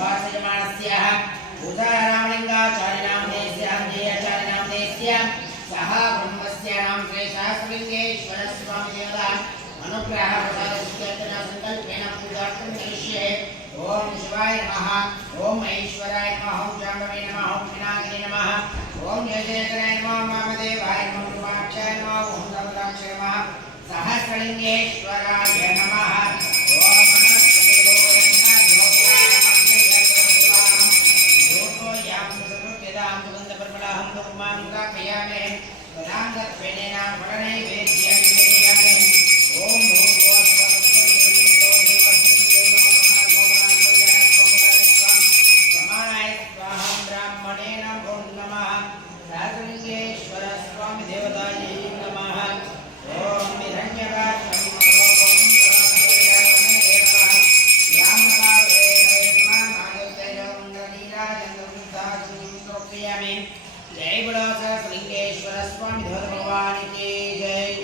भाषयमानस्याः उदारामलिङ्गाचार्यनाम देस्याञ्जयाचार्यनाम देस्य सह ब्रह्मस्य नाम श्रीशास्त्रिलिङ्गेश्वर स्वामी देवता अनुग्रह प्रसादस्य संकल्पेन पूजार्थं करिष्ये। ओम शिवाय नमः, ओम ऐश्वराय नमः, ओम जाम्बवे नमः, ओम पिनाकिने नमः, ओम जयजयकराय नमः, वामदेवाय नमः, उमाक्षाय नमः, ओम दमदाक्षाय नमः, सहस्रलिङ्गेश्वराय नमः। ओम सहस्रलिङ्गेश्वर स्वामी देवतायै नमः। ओम जय बोलो सहस्रलिंगेश्वर स्वामी भगवान की जय।